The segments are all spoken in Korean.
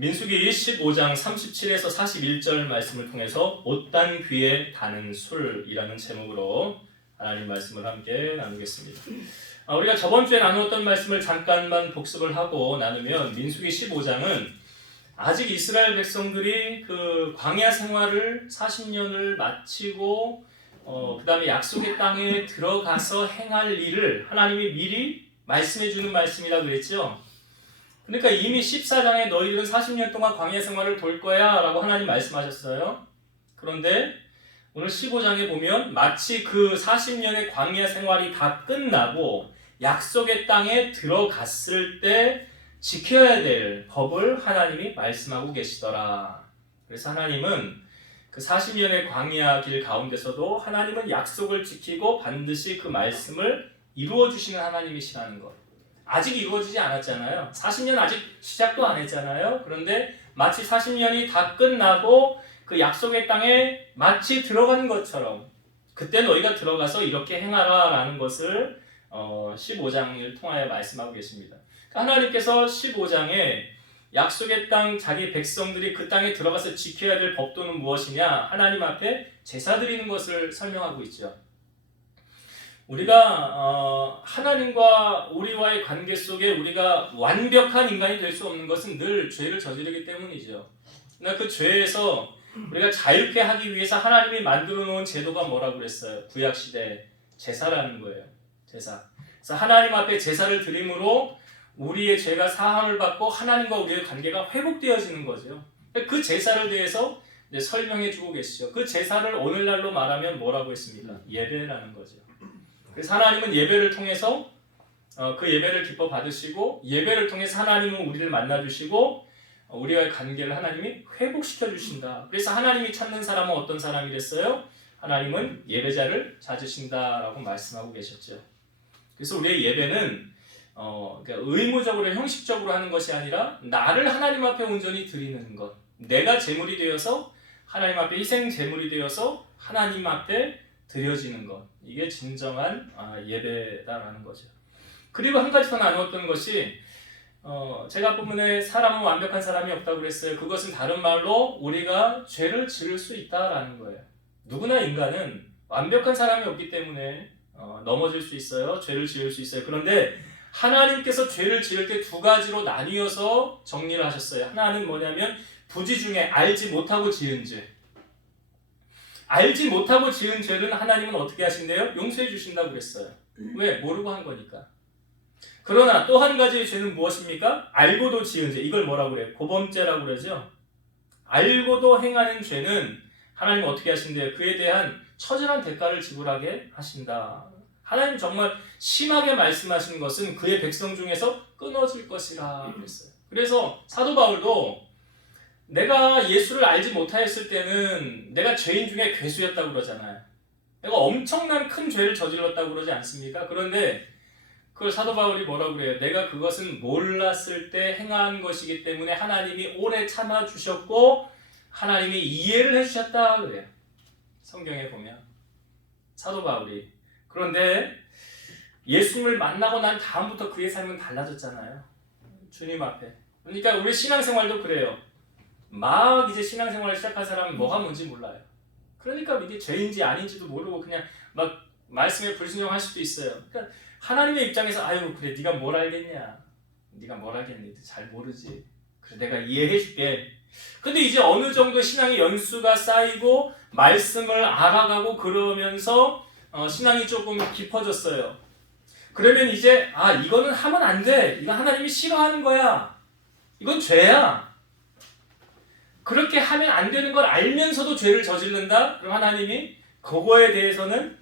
민수기 15장 37에서 41절 말씀을 통해서 못단 귀에 다는 술이라는 제목으로 하나님 말씀을 함께 나누겠습니다. 우리가 저번 주에 나누었던 말씀을 잠깐만 복습을 하고 나누면 민수기 15장은 아직 이스라엘 백성들이 그 광야 생활을 40년을 마치고 그 다음에 약속의 땅에 들어가서 행할 일을 하나님이 미리 말씀해 주는 말씀이라고 그랬죠. 그러니까 이미 14장에 너희들은 40년 동안 광야 생활을 돌 거야 라고 하나님 말씀하셨어요. 그런데 오늘 15장에 보면 마치 그 40년의 광야 생활이 다 끝나고 약속의 땅에 들어갔을 때 지켜야 될 법을 하나님이 말씀하고 계시더라. 그래서 하나님은 그 40년의 광야 길 가운데서도 하나님은 약속을 지키고 반드시 그 말씀을 이루어 주시는 하나님이시라는 것. 아직 이루어지지 않았잖아요. 40년 아직 시작도 안 했잖아요. 그런데 마치 40년이 다 끝나고 그 약속의 땅에 마치 들어간 것처럼 그때 너희가 들어가서 이렇게 행하라 라는 것을 15장을 통하여 말씀하고 계십니다. 하나님께서 15장에 약속의 땅 자기 백성들이 그 땅에 들어가서 지켜야 될 법도는 무엇이냐? 하나님 앞에 제사 드리는 것을 설명하고 있죠. 우리가 하나님과 우리와의 관계 속에 우리가 완벽한 인간이 될 수 없는 것은 늘 죄를 저지르기 때문이죠. 그러나 그 죄에서 우리가 자유케 하기 위해서 하나님이 만들어 놓은 제도가 뭐라고 그랬어요? 구약시대 제사라는 거예요. 제사. 그래서 하나님 앞에 제사를 드림으로 우리의 죄가 사함을 받고 하나님과 우리의 관계가 회복되어지는 거죠. 그 제사를 대해서 이제 설명해 주고 계시죠. 그 제사를 오늘날로 말하면 뭐라고 했습니까? 예배라는 거죠. 그래서 하나님은 예배를 통해서 그 예배를 기뻐 받으시고 예배를 통해서 하나님은 우리를 만나주시고 우리와의 관계를 하나님이 회복시켜 주신다. 그래서 하나님이 찾는 사람은 어떤 사람이랬어요? 하나님은 예배자를 찾으신다라고 말씀하고 계셨죠. 그래서 우리의 예배는 그러니까 의무적으로 형식적으로 하는 것이 아니라 나를 하나님 앞에 온전히 드리는 것. 내가 제물이 되어서 하나님 앞에 희생 제물이 되어서 하나님 앞에 드려지는 것. 이게 진정한 예배다라는 거죠. 그리고 한 가지 더 나누었던 것이 제가 앞부분에 사람은 완벽한 사람이 없다고 그랬어요. 그것은 다른 말로 우리가 죄를 지을 수 있다라는 거예요. 누구나 인간은 완벽한 사람이 없기 때문에 넘어질 수 있어요. 죄를 지을 수 있어요. 그런데 하나님께서 죄를 지을 때 두 가지로 나뉘어서 정리를 하셨어요. 하나는 뭐냐면 부지 중에 알지 못하고 지은 죄. 알지 못하고 지은 죄는 하나님은 어떻게 하신대요? 용서해 주신다고 그랬어요. 왜? 모르고 한 거니까. 그러나 또 한 가지의 죄는 무엇입니까? 알고도 지은 죄. 이걸 뭐라고 그래요? 고범죄라고 그러죠. 알고도 행하는 죄는 하나님은 어떻게 하신대요? 그에 대한 처절한 대가를 지불하게 하신다. 하나님 정말 심하게 말씀하시는 것은 그의 백성 중에서 끊어질 것이라 그랬어요. 그래서 사도 바울도 내가 예수를 알지 못하였을 때는 내가 죄인 중에 괴수였다고 그러잖아요. 내가 엄청난 큰 죄를 저질렀다고 그러지 않습니까? 그런데 그걸 사도 바울이 뭐라고 그래요? 내가 그것은 몰랐을 때 행한 것이기 때문에 하나님이 오래 참아주셨고 하나님이 이해를 해주셨다 그래요. 성경에 보면 사도 바울이. 그런데 예수님을 만나고 난 다음부터 그의 삶은 달라졌잖아요. 주님 앞에. 그러니까 우리 신앙생활도 그래요. 막 이제 신앙생활을 시작한 사람은 뭐가 뭔지 몰라요. 그러니까 이게 죄인지 아닌지도 모르고 그냥 막 말씀에 불순종할 수도 있어요. 그러니까 하나님의 입장에서 아유 그래 네가 뭘 알겠냐. 네가 뭘 알겠니. 잘 모르지. 그래 내가 이해해 줄게. 근데 이제 어느 정도 신앙의 연수가 쌓이고 말씀을 알아가고 그러면서 신앙이 조금 깊어졌어요. 그러면 이제 이거는 하면 안 돼. 이거 하나님이 싫어하는 거야. 이건 죄야. 그렇게 하면 안 되는 걸 알면서도 죄를 저지른다? 그럼 하나님이 그거에 대해서는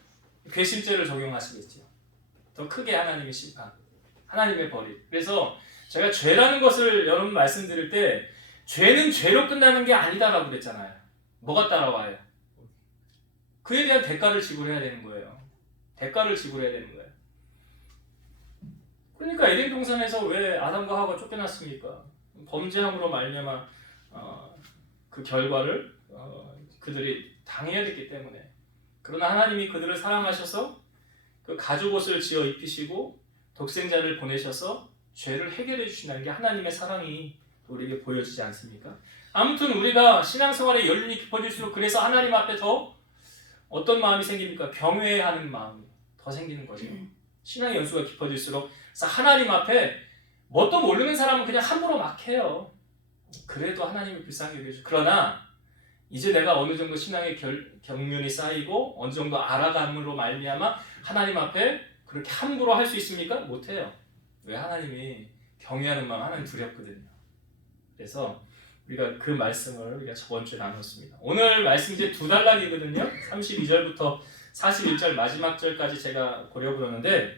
괘씸죄를 적용하시겠죠. 더 크게 하나님의 심판, 하나님의 벌이. 그래서 제가 죄라는 것을 여러분 말씀드릴 때 죄는 죄로 끝나는 게 아니다라고 그랬잖아요. 뭐가 따라와요? 그에 대한 대가를 지불해야 되는 거예요. 대가를 지불해야 되는 거예요. 그러니까 에덴 동산에서 왜 아담과 하와가 쫓겨났습니까? 범죄함으로 말미암아 그 결과를 그들이 당해야 됐기 때문에. 그러나 하나님이 그들을 사랑하셔서 그 가죽옷을 지어 입히시고 독생자를 보내셔서 죄를 해결해 주신다는 게 하나님의 사랑이 우리에게 보여지지 않습니까? 아무튼 우리가 신앙생활에 연륜이 깊어질수록 그래서 하나님 앞에 더 어떤 마음이 생깁니까? 경외하는 마음이 더 생기는 거죠. 신앙의 연수가 깊어질수록 그래서 하나님 앞에 뭣도 모르는 사람은 그냥 함부로 막 해요. 그래도 하나님이 불쌍히 여겨줘. 그러나 이제 내가 어느 정도 신앙의 경륜이 쌓이고 어느 정도 알아감으로 말미암아 하나님 앞에 그렇게 함부로 할 수 있습니까? 못해요. 왜? 하나님이 경외하는 마음, 하나님 두렵거든요. 그래서 우리가 그 말씀을 우리가 저번 주에 나눴습니다. 오늘 말씀 이제 두 단락이거든요. 32절부터 41절 마지막 절까지 제가 고려해보려는데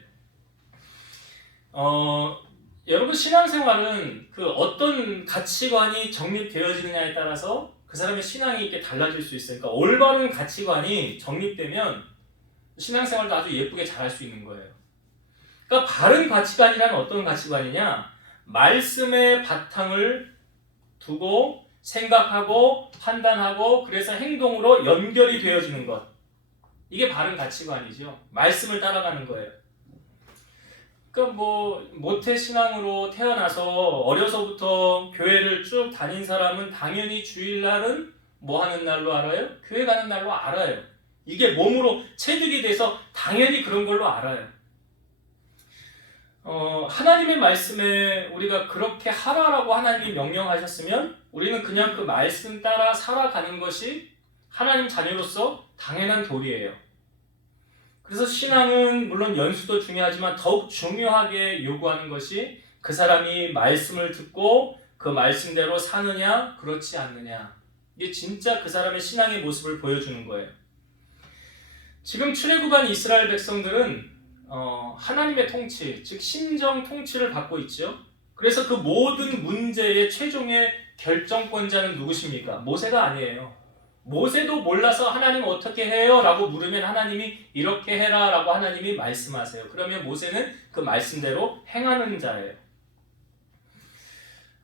여러분 신앙생활은 그 어떤 가치관이 정립되어지느냐에 따라서 그 사람의 신앙이 이렇게 달라질 수 있으니까 올바른 가치관이 정립되면 신앙생활도 아주 예쁘게 잘할 수 있는 거예요. 그러니까 바른 가치관이란 어떤 가치관이냐? 말씀의 바탕을 두고 생각하고 판단하고 그래서 행동으로 연결이 되어지는 것. 이게 바른 가치관이죠. 말씀을 따라가는 거예요. 그러니까 모태 신앙으로 태어나서 어려서부터 교회를 쭉 다닌 사람은 당연히 주일날은 뭐 하는 날로 알아요? 교회 가는 날로 알아요. 이게 몸으로 체득이 돼서 당연히 그런 걸로 알아요. 하나님의 말씀에 우리가 그렇게 하라라고 하나님이 명령하셨으면 우리는 그냥 그 말씀 따라 살아가는 것이 하나님 자녀로서 당연한 도리예요. 그래서 신앙은 물론 연수도 중요하지만 더욱 중요하게 요구하는 것이 그 사람이 말씀을 듣고 그 말씀대로 사느냐 그렇지 않느냐. 이게 진짜 그 사람의 신앙의 모습을 보여주는 거예요. 지금 출애굽한 이스라엘 백성들은 하나님의 통치, 즉 신정 통치를 받고 있죠. 그래서 그 모든 문제의 최종의 결정권자는 누구십니까? 모세가 아니에요. 모세도 몰라서 하나님 어떻게 해요? 라고 물으면 하나님이 이렇게 해라 라고 하나님이 말씀하세요. 그러면 모세는 그 말씀대로 행하는 자예요.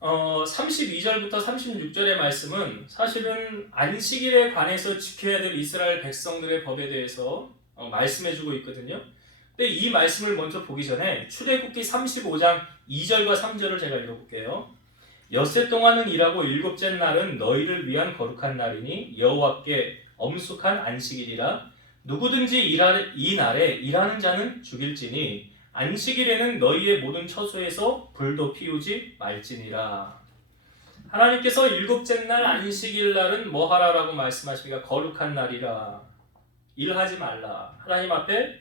32절부터 36절의 말씀은 사실은 안식일에 관해서 지켜야 될 이스라엘 백성들의 법에 대해서 말씀해주고 있거든요. 근데 이 말씀을 먼저 보기 전에 출애굽기 35장 2절과 3절을 제가 읽어볼게요. 엿새 동안은 일하고 일곱째 날은 너희를 위한 거룩한 날이니 여호와께 엄숙한 안식일이라. 누구든지 이 날에 일하는 자는 죽일지니 안식일에는 너희의 모든 처소에서 불도 피우지 말지니라. 하나님께서 일곱째 날 안식일 날은 뭐 하라라고 말씀하십니까? 거룩한 날이라. 일하지 말라. 하나님 앞에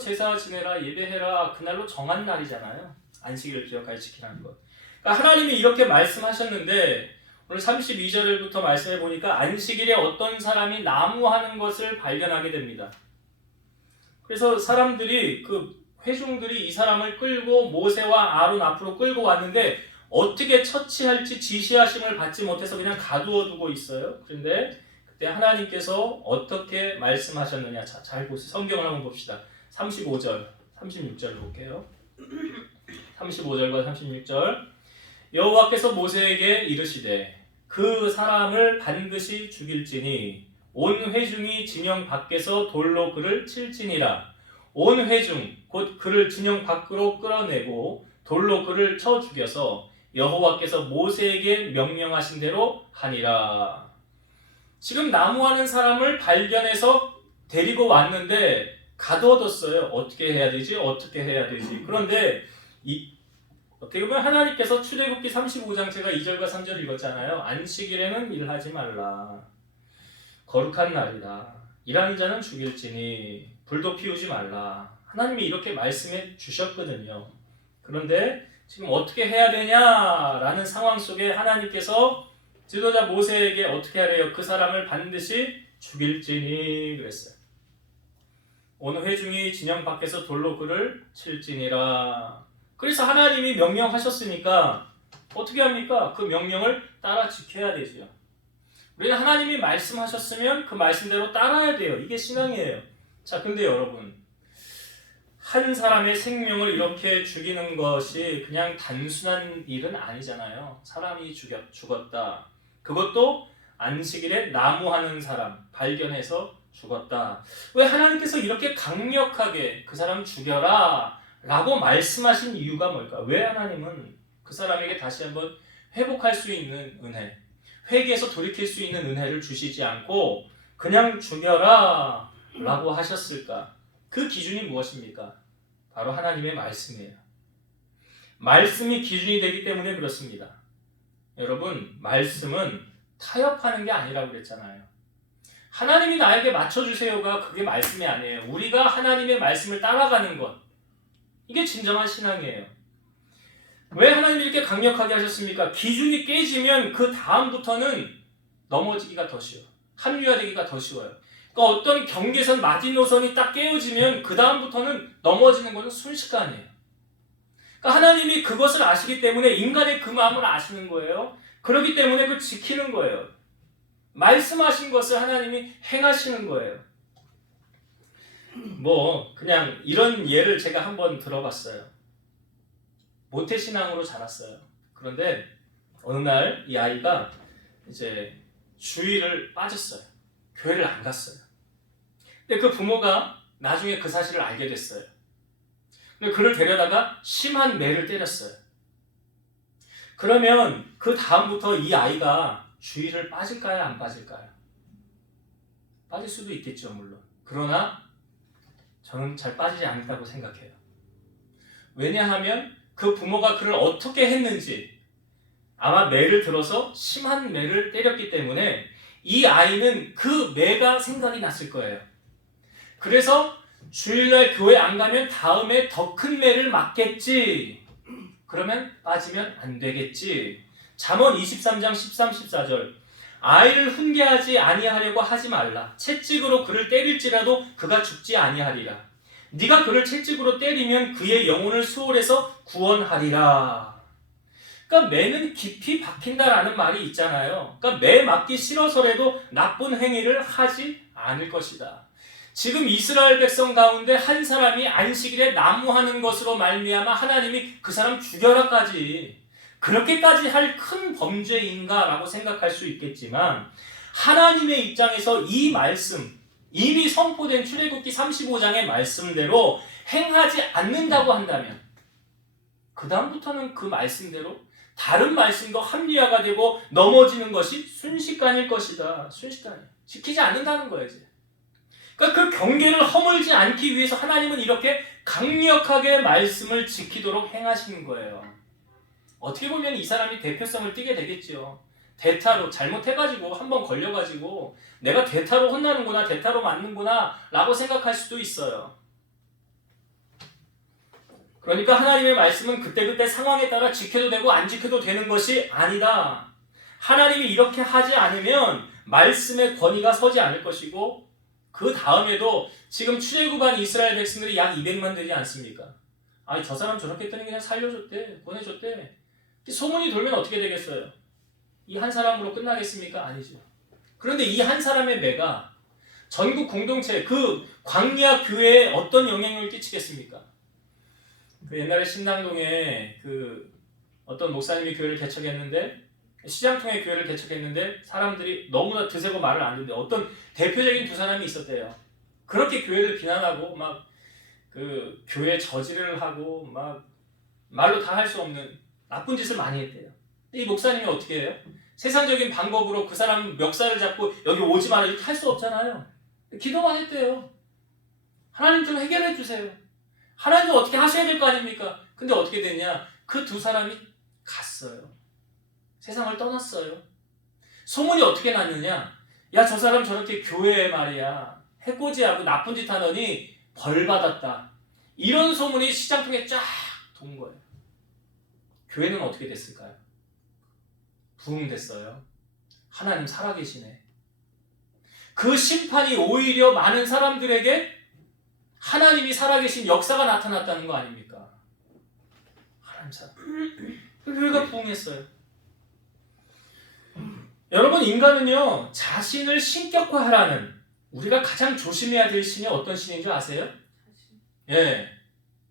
제사 지내라, 예배해라. 그날로 정한 날이잖아요. 안식일을 기억하여 지키라는 것. 그러니까 하나님이 이렇게 말씀하셨는데 오늘 32절부터 말씀해 보니까 안식일에 어떤 사람이 나무하는 것을 발견하게 됩니다. 그래서 사람들이 회중들이 이 사람을 끌고 모세와 아론 앞으로 끌고 왔는데 어떻게 처치할지 지시하심을 받지 못해서 그냥 가두어 두고 있어요. 그런데 그때 하나님께서 어떻게 말씀하셨느냐. 자, 잘 보세요. 성경을 한번 봅시다. 35절, 36절 볼게요. 35절과 36절. 여호와께서 모세에게 이르시되 그 사람을 반드시 죽일지니 온 회중이 진영 밖에서 돌로 그를 칠지니라. 온 회중 곧 그를 진영 밖으로 끌어내고 돌로 그를 쳐 죽여서 여호와께서 모세에게 명령하신 대로 하니라. 지금 나무하는 사람을 발견해서 데리고 왔는데 가둬뒀어요. 어떻게 해야 되지? 어떻게 해야 되지? 그런데 어떻게 보면 하나님께서 출애굽기 35장 제가 2절과 3절을 읽었잖아요. 안식일에는 일하지 말라. 거룩한 날이다. 일하는 자는 죽일지니 불도 피우지 말라. 하나님이 이렇게 말씀해 주셨거든요. 그런데 지금 어떻게 해야 되냐라는 상황 속에 하나님께서 지도자 모세에게 어떻게 하래요? 그 사람을 반드시 죽일지니 그랬어요. 온 회중이 진영 밖에서 돌로 그를 칠지니라. 그래서 하나님이 명령하셨으니까 어떻게 합니까? 그 명령을 따라 지켜야 되죠. 우리는 하나님이 말씀하셨으면 그 말씀대로 따라야 돼요. 이게 신앙이에요. 자, 근데 여러분, 한 사람의 생명을 이렇게 죽이는 것이 그냥 단순한 일은 아니잖아요. 사람이 죽었다. 그것도 안식일에 나무하는 사람 발견해서 죽었다. 왜 하나님께서 이렇게 강력하게 그 사람 죽여라 라고 말씀하신 이유가 뭘까? 왜 하나님은 그 사람에게 다시 한번 회복할 수 있는 은혜, 회개해서 돌이킬 수 있는 은혜를 주시지 않고 그냥 죽여라 라고 하셨을까? 그 기준이 무엇입니까? 바로 하나님의 말씀이에요. 말씀이 기준이 되기 때문에 그렇습니다. 여러분, 말씀은 타협하는 게 아니라고 그랬잖아요. 하나님이 나에게 맞춰주세요가 그게 말씀이 아니에요. 우리가 하나님의 말씀을 따라가는 것, 이게 진정한 신앙이에요. 왜 하나님이 이렇게 강력하게 하셨습니까? 기준이 깨지면 그 다음부터는 넘어지기가 더 쉬워요. 합리화되기가 더 쉬워요. 그러니까 어떤 경계선, 마지노선이 딱 깨어지면 그 다음부터는 넘어지는 것은 순식간이에요. 그러니까 하나님이 그것을 아시기 때문에 인간의 그 마음을 아시는 거예요. 그렇기 때문에 그걸 지키는 거예요. 말씀하신 것을 하나님이 행하시는 거예요. 그냥 이런 예를 제가 한번 들어봤어요. 모태신앙으로 자랐어요. 그런데 어느 날 이 아이가 이제 주일을 빠졌어요. 교회를 안 갔어요. 근데 그 부모가 나중에 그 사실을 알게 됐어요. 근데 그를 데려다가 심한 매를 때렸어요. 그러면 그 다음부터 이 아이가 주일을 빠질까요? 안 빠질까요? 빠질 수도 있겠죠, 물론. 그러나 저는 잘 빠지지 않는다고 생각해요. 왜냐하면 그 부모가 그를 어떻게 했는지, 아마 매를 들어서 심한 매를 때렸기 때문에 이 아이는 그 매가 생각이 났을 거예요. 그래서 주일날 교회 안 가면 다음에 더 큰 매를 맞겠지. 그러면 빠지면 안 되겠지. 잠언 23장 13, 14절. 아이를 훈계하지 아니하려고 하지 말라. 채찍으로 그를 때릴지라도 그가 죽지 아니하리라. 네가 그를 채찍으로 때리면 그의 영혼을 수월해서 구원하리라. 그러니까 매는 깊이 박힌다라는 말이 있잖아요. 그러니까 매 맞기 싫어서라도 나쁜 행위를 하지 않을 것이다. 지금 이스라엘 백성 가운데 한 사람이 안식일에 나무하는 것으로 말미암아 하나님이 그 사람 죽여라까지, 그렇게까지 할 큰 범죄인가라고 생각할 수 있겠지만, 하나님의 입장에서 이 말씀, 이미 선포된 출애굽기 35장의 말씀대로 행하지 않는다고 한다면 그 다음부터는 그 말씀대로 다른 말씀도 합리화가 되고 넘어지는 것이 순식간일 것이다. 순식간에 지키지 않는다는 거예요. 이제. 그러니까 그 경계를 허물지 않기 위해서 하나님은 이렇게 강력하게 말씀을 지키도록 행하시는 거예요. 어떻게 보면 이 사람이 대표성을 띠게 되겠죠. 대타로 잘못해가지고 한번 걸려가지고 내가 대타로 혼나는구나, 대타로 맞는구나 라고 생각할 수도 있어요. 그러니까 하나님의 말씀은 그때그때 상황에 따라 지켜도 되고 안 지켜도 되는 것이 아니다. 하나님이 이렇게 하지 않으면 말씀의 권위가 서지 않을 것이고, 그 다음에도 지금 출애굽한 이스라엘 백성들이 약 200만 되지 않습니까? 아니, 저 사람 저렇게 했더니 그냥 살려줬대, 보내줬대. 소문이 돌면 어떻게 되겠어요? 이 한 사람으로 끝나겠습니까? 아니죠. 그런데 이 한 사람의 매가 전국 공동체, 그 광야 교회에 어떤 영향력을 끼치겠습니까? 그 옛날에 신당동에 그 어떤 목사님이 교회를 개척했는데, 시장통에 교회를 개척했는데 사람들이 너무나 드세고 말을 안 듣는데 어떤 대표적인 두 사람이 있었대요. 그렇게 교회를 비난하고 막 그 교회 저지를 하고 막 말로 다 할 수 없는 나쁜 짓을 많이 했대요. 이 목사님이 어떻게 해요? 세상적인 방법으로 그 사람 멱살을 잡고 여기 오지 마라 이렇게 할 수 없잖아요. 기도만 했대요. 하나님 좀 해결해 주세요. 하나님도 어떻게 하셔야 될 거 아닙니까? 근데 어떻게 됐냐? 그 두 사람이 갔어요. 세상을 떠났어요. 소문이 어떻게 났느냐? 야, 저 사람 저렇게 교회에 말이야 해코지하고 나쁜 짓 하더니 벌 받았다. 이런 소문이 시장통에 쫙 돈 거예요. 교회는 어떻게 됐을까요? 부흥됐어요. 하나님 살아계시네. 그 심판이 오히려 많은 사람들에게 하나님이 살아계신 역사가 나타났다는 거 아닙니까? 하나님 살아. 교회가 부흥했어요. 여러분, 인간은요, 자신을 신격화하라는, 우리가 가장 조심해야 될 신이 어떤 신인 줄 아세요? 예,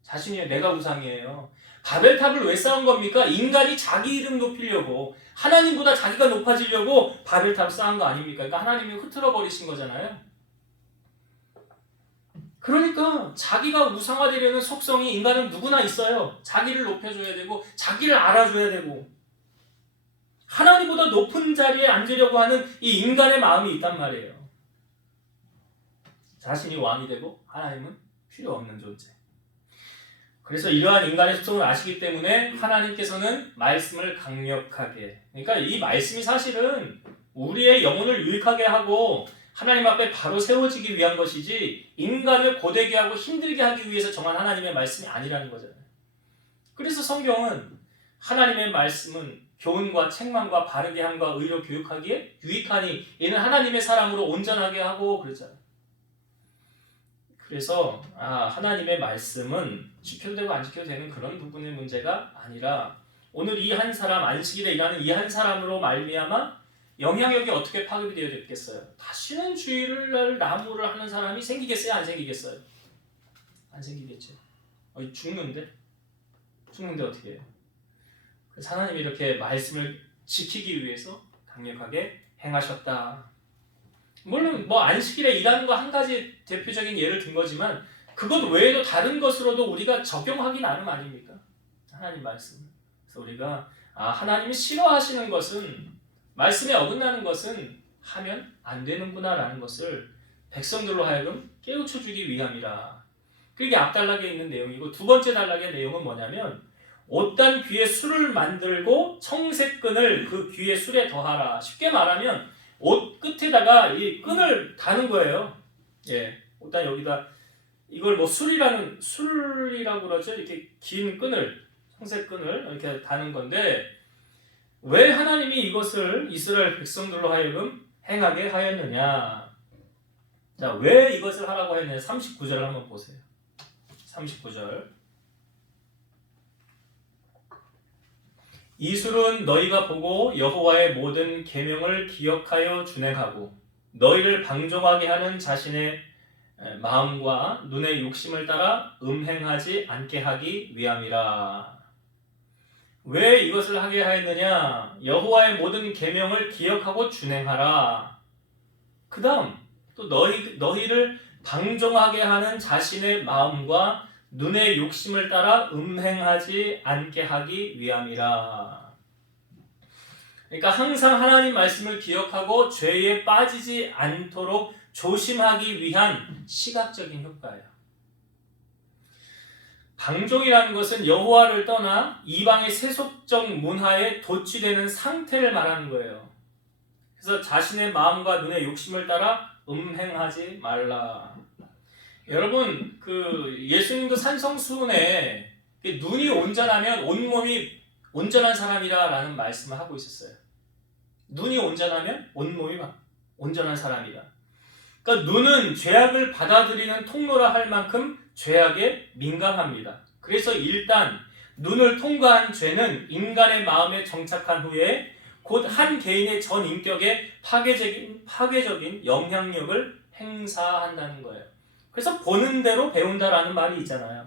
자신이에요. 내가 우상이에요. 바벨탑을 왜 쌓은 겁니까? 인간이 자기 이름 높이려고, 하나님보다 자기가 높아지려고 바벨탑을 쌓은 거 아닙니까? 그러니까 하나님이 흐트러 버리신 거잖아요. 그러니까 자기가 우상화되려는 속성이 인간은 누구나 있어요. 자기를 높여줘야 되고 자기를 알아줘야 되고. 하나님보다 높은 자리에 앉으려고 하는 이 인간의 마음이 있단 말이에요. 자신이 왕이 되고 하나님은 필요 없는 존재. 그래서 이러한 인간의 속성을 아시기 때문에 하나님께서는 말씀을 강력하게, 그러니까 이 말씀이 사실은 우리의 영혼을 유익하게 하고 하나님 앞에 바로 세워지기 위한 것이지 인간을 고되게 하고 힘들게 하기 위해서 정한 하나님의 말씀이 아니라는 거잖아요. 그래서 성경은 하나님의 말씀은 교훈과 책망과 바르게 함과 의로 교육하기에 유익하니 이는 하나님의 사람으로 온전하게 하고 그러잖아요. 그래서 하나님의 말씀은 지켜도 되고 안 지켜도 되는 그런 부분의 문제가 아니라 오늘 이 한 사람, 안식일에 일하는 이 한 사람으로 말미암아 영향력이 어떻게 파급이 되어졌겠어요? 다시는 주일날 나무를 하는 사람이 생기겠어요? 안 생기겠어요? 안 생기겠죠. 죽는데 어떻게 해요? 그래서 하나님이 이렇게 말씀을 지키기 위해서 강력하게 행하셨다. 물론 안식일에 일하는 거 한 가지 대표적인 예를 든 거지만 그것 외에도 다른 것으로도 우리가 적용하기 나름 아닙니까? 하나님 말씀. 그래서 우리가 하나님이 싫어하시는 것은, 말씀에 어긋나는 것은 하면 안 되는구나라는 것을 백성들로 하여금 깨우쳐주기 위함이라. 그게 앞단락에 있는 내용이고, 두 번째 단락의 내용은 뭐냐면 옷단 귀에 술을 만들고 청색끈을 그 귀에 술에 더하라. 쉽게 말하면 옷 끝에다가 이 끈을 다는 거예요. 예, 옷단 여기다 이걸 술이라고 그러죠. 이렇게 긴 끈을, 청색끈을 이렇게 다는 건데, 왜 하나님이 이것을 이스라엘 백성들로 하여금 행하게 하였느냐? 자, 왜 이것을 하라고 했느냐? 39절을 한번 보세요. 39절. 이 술은 너희가 보고 여호와의 모든 계명을 기억하여 준행하고 너희를 방종하게 하는 자신의 마음과 눈의 욕심을 따라 음행하지 않게 하기 위함이라. 왜 이것을 하게 하였느냐? 여호와의 모든 계명을 기억하고 준행하라. 그 다음 또 너희를 방종하게 하는 자신의 마음과 눈의 욕심을 따라 음행하지 않게 하기 위함이라. 그러니까 항상 하나님 말씀을 기억하고 죄에 빠지지 않도록 조심하기 위한 시각적인 효과예요. 방종이라는 것은 여호와를 떠나 이방의 세속적 문화에 도취되는 상태를 말하는 거예요. 그래서 자신의 마음과 눈의 욕심을 따라 음행하지 말라. 여러분, 예수님도 산성수훈에 눈이 온전하면 온몸이 온전한 사람이라라는 말씀을 하고 있었어요. 눈이 온전하면 온몸이 온전한 사람이다. 그러니까 눈은 죄악을 받아들이는 통로라 할 만큼 죄악에 민감합니다. 그래서 일단 눈을 통과한 죄는 인간의 마음에 정착한 후에 곧 한 개인의 전 인격에 파괴적인 영향력을 행사한다는 거예요. 그래서 보는 대로 배운다라는 말이 있잖아요.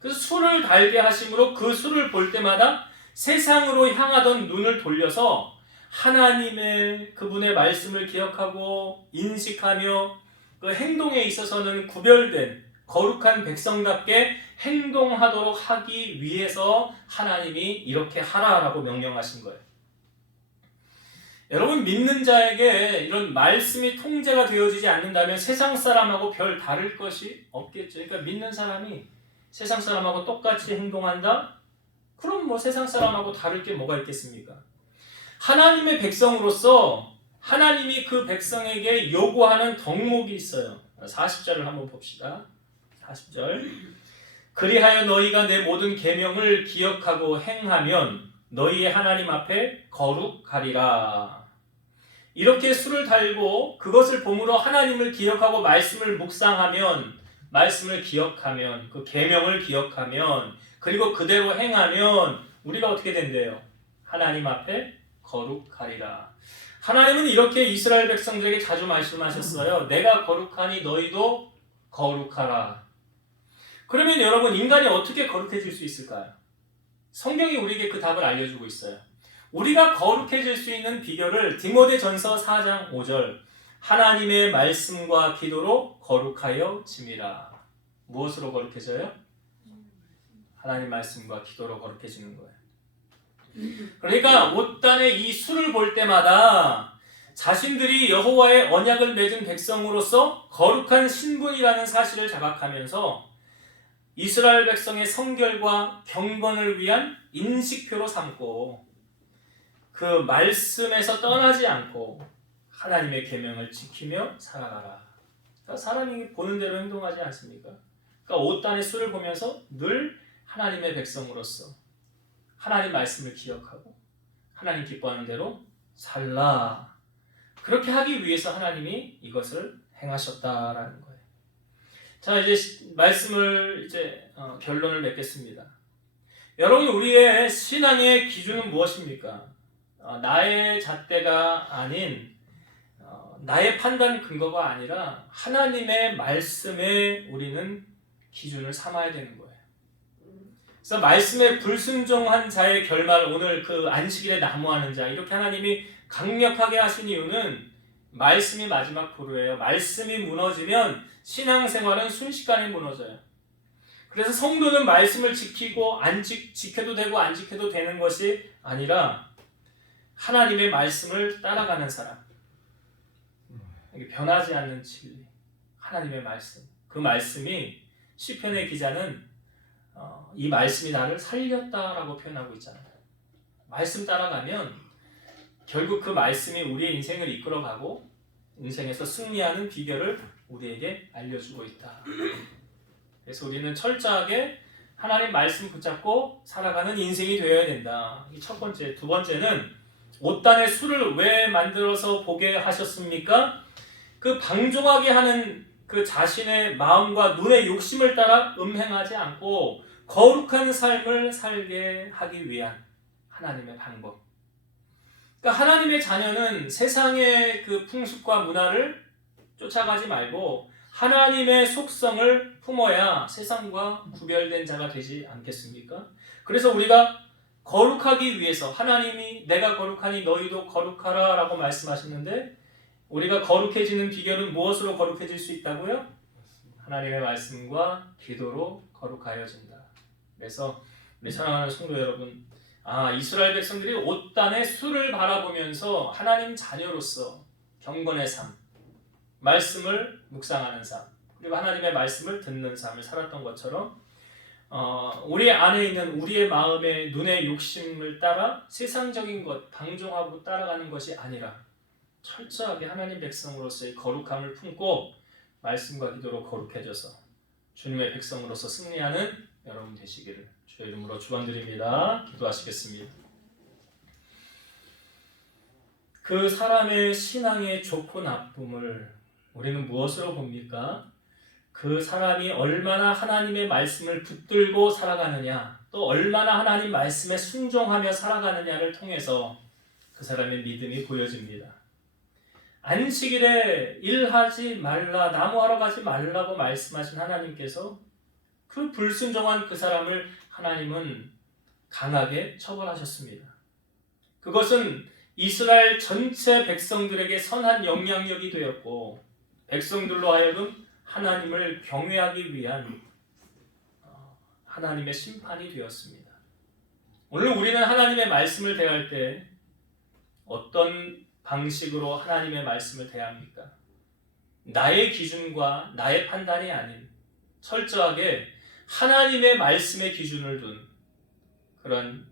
그래서 술을 달게 하심으로 그 술을 볼 때마다 세상으로 향하던 눈을 돌려서 하나님의 그분의 말씀을 기억하고 인식하며 그 행동에 있어서는 구별된 거룩한 백성답게 행동하도록 하기 위해서 하나님이 이렇게 하라라고 명령하신 거예요. 여러분, 믿는 자에게 이런 말씀이 통제가 되어지지 않는다면 세상 사람하고 별 다를 것이 없겠죠. 그러니까 믿는 사람이 세상 사람하고 똑같이 행동한다? 그럼 세상 사람하고 다를 게 뭐가 있겠습니까? 하나님의 백성으로서 하나님이 그 백성에게 요구하는 덕목이 있어요. 40절을 한번 봅시다. 40절. 그리하여 너희가 내 모든 계명을 기억하고 행하면 너희의 하나님 앞에 거룩하리라. 이렇게 술을 달고 그것을 봄으로 하나님을 기억하고 말씀을 묵상하면, 말씀을 기억하면, 그 계명을 기억하면, 그리고 그대로 행하면 우리가 어떻게 된대요? 하나님 앞에 거룩하리라. 하나님은 이렇게 이스라엘 백성들에게 자주 말씀하셨어요. 내가 거룩하니 너희도 거룩하라. 그러면 여러분, 인간이 어떻게 거룩해질 수 있을까요? 성경이 우리에게 그 답을 알려주고 있어요. 우리가 거룩해질 수 있는 비결을 디모데전서 4장 5절 하나님의 말씀과 기도로 거룩하여 짐이라. 무엇으로 거룩해져요? 하나님 말씀과 기도로 거룩해지는 거예요. 그러니까 옷단의 이 수를 볼 때마다 자신들이 여호와의 언약을 맺은 백성으로서 거룩한 신분이라는 사실을 자각하면서 이스라엘 백성의 성결과 경건을 위한 인식표로 삼고 그 말씀에서 떠나지 않고 하나님의 계명을 지키며 살아가라. 그러니까 사람이 보는 대로 행동하지 않습니까? 그러니까 옷단의 수를 보면서 늘 하나님의 백성으로서 하나님 말씀을 기억하고 하나님 기뻐하는 대로 살라. 그렇게 하기 위해서 하나님이 이것을 행하셨다라는 거예요. 자, 이제 말씀을 결론을 맺겠습니다. 여러분, 우리의 신앙의 기준은 무엇입니까? 나의 잣대가 아닌 나의 판단 근거가 아니라 하나님의 말씀에 우리는 기준을 삼아야 되는 거예요. 그래서 말씀에 불순종한 자의 결말, 오늘 그 안식일에 나무하는 자, 이렇게 하나님이 강력하게 하신 이유는 말씀이 마지막 보루예요. 말씀이 무너지면 신앙생활은 순식간에 무너져요. 그래서 성도는 말씀을 지키고 지켜도 되고 안 지켜도 되는 것이 아니라 하나님의 말씀을 따라가는 사람, 변하지 않는 진리, 하나님의 말씀, 그 말씀이 시편의 기자는 이 말씀이 나를 살렸다라고 표현하고 있잖아요. 말씀 따라가면 결국 그 말씀이 우리의 인생을 이끌어가고 인생에서 승리하는 비결을 우리에게 알려주고 있다. 그래서 우리는 철저하게 하나님 말씀 붙잡고 살아가는 인생이 되어야 된다. 이 첫 번째. 두 번째는 옷단의 수를 왜 만들어서 보게 하셨습니까? 그 방종하게 하는 그 자신의 마음과 눈의 욕심을 따라 음행하지 않고 거룩한 삶을 살게 하기 위한 하나님의 방법. 그러니까 하나님의 자녀는 세상의 그 풍습과 문화를 쫓아가지 말고 하나님의 속성을 품어야 세상과 구별된 자가 되지 않겠습니까? 그래서 우리가 거룩하기 위해서 하나님이 내가 거룩하니 너희도 거룩하라 라고 말씀하셨는데 우리가 거룩해지는 비결은 무엇으로 거룩해질 수 있다고요? 하나님의 말씀과 기도로 거룩하여진다. 그래서 우리 사랑하는 성도 여러분, 이스라엘 백성들이 옷단의 수를 바라보면서 하나님 자녀로서 경건의 삶, 말씀을 묵상하는 삶, 그리고 하나님의 말씀을 듣는 삶을 살았던 것처럼 우리 안에 있는 우리의 마음의 눈의 욕심을 따라 세상적인 것, 방종하고 따라가는 것이 아니라 철저하게 하나님 백성으로서의 거룩함을 품고 말씀과 기도로 거룩해져서 주님의 백성으로서 승리하는 여러분 되시기를 주의 이름으로 축원드립니다. 기도하시겠습니다. 그 사람의 신앙의 좋고 나쁨을 우리는 무엇으로 봅니까? 그 사람이 얼마나 하나님의 말씀을 붙들고 살아가느냐, 또 얼마나 하나님 말씀에 순종하며 살아가느냐를 통해서 그 사람의 믿음이 보여집니다. 안식일에 일하지 말라, 나무하러 가지 말라고 말씀하신 하나님께서 그 불순종한 그 사람을 하나님은 강하게 처벌하셨습니다. 그것은 이스라엘 전체 백성들에게 선한 영향력이 되었고 백성들로 하여금 하나님을 경외하기 위한 하나님의 심판이 되었습니다. 오늘 우리는 하나님의 말씀을 대할 때 어떤 방식으로 하나님의 말씀을 대합니까? 나의 기준과 나의 판단이 아닌 철저하게 하나님의 말씀의 기준을 둔 그런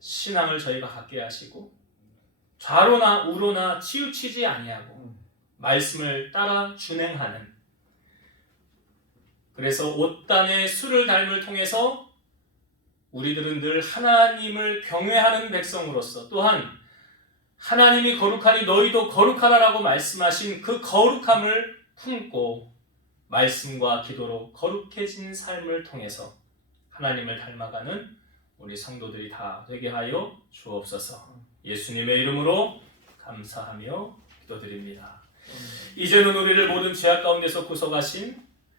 신앙을 저희가 갖게 하시고 좌로나 우로나 치우치지 아니하고 말씀을 따라 준행하는, 그래서 옷단의 수를 닮을 통해서 우리들은 늘 하나님을 경외하는 백성으로서 또한 하나님이 거룩하니 너희도 거룩하라라고 말씀하신 그 거룩함을 품고 말씀과 기도로 거룩해진 삶을 통해서 하나님을 닮아가는 우리 성도들이 다 되게 하여 주옵소서. 예수님의 이름으로 감사하며 기도드립니다. 이제는 우리를 모든 죄악 가운데서 구속하신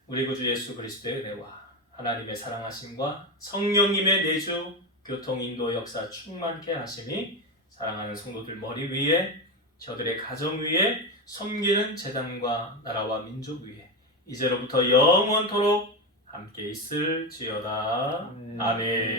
우리 구주 예수 그리스도의 은혜와 하나님의 사랑하심과 성령님의 내주 교통 인도 역사 충만케 하심이 사랑하는 성도들 머리 위에, 저들의 가정 위에, 섬기는 제단과 나라와 민족 위에 이제로부터 영원토록 함께 있을지어다. 아멘.